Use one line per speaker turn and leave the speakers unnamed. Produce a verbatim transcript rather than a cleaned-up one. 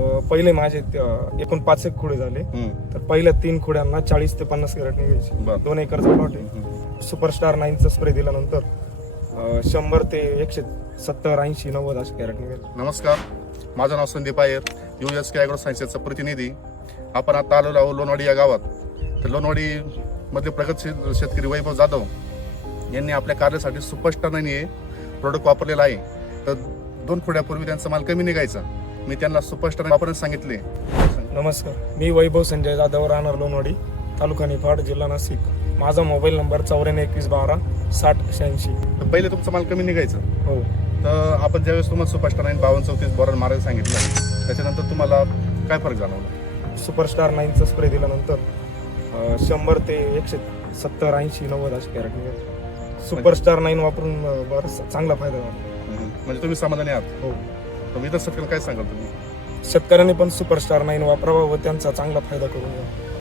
पहिले माझे त- एकूण पाच एक खुडे झाले.
हम्म.
तर पहिल्या तीन खुड्यांना चाळीस ते पन्नास कॅरेट निघायची.
बरं.
दोन एकरचा प्लॉट आहे. सुपरस्टार नाईनचा स्प्रे दिल्यानंतर अं, शंभर ते एकशे सत्तर ऐंशी नव्वद असे कॅरेट निघाले.
नमस्कार, माझं नाव Sandeep Iyer, U S K agro सायन्सेसचा प्रतिनिधी. आपण आता आलेलो आहोत लोणवाडी या गावात. तर लोणवाडी मधले प्रगतशील शेतकरी वैभव जाधव यांनी आपल्या कार्यासाठी सुपरस्टार नाईन हे प्रोडक्ट वापरलेलं आहे. तर दोन खोड्यापूर्वी त्यांचा माल कमी निघायचा. मी त्यांना सुपरस्टार वापरण्यास सांगितले.
नमस्कार, मी वैभव संजय जाधव, राहणार लोणवाडी, तालुका निफाड, जिल्हा नाशिक. माझा मोबाईल नंबर चौऱ्याण्णव एकवीस बारा साठ शहाऐंशी.
तर पहिले तुमचा माल कमी निघायचं.
हो.
तर आपण ज्यावेळेस तुम्हाला सुपरस्टार नाईन बावन्न चौतीस बोरॉन मारायला सांगितलं, त्याच्यानंतर तुम्हाला काय फरक जाणवला?
सुपरस्टार नाईनचा स्प्रे दिल्यानंतर अं, शंभर ते एकशे सत्तर ऐंशी नव्वद असे कॅरेट निघाले. सुपरस्टार नाईन वापरून अं, बराच चांगला फायदा झाला.
म्हणजे तुम्ही समाधानी आहात?
हो.
तर इतर शेतकऱ्यांना काय सांगाल तुम्ही?
शेतकऱ्यांनी पण सुपरस्टार नाईन वापरावा व त्यांचा चांगला फायदा करून घ्यावा.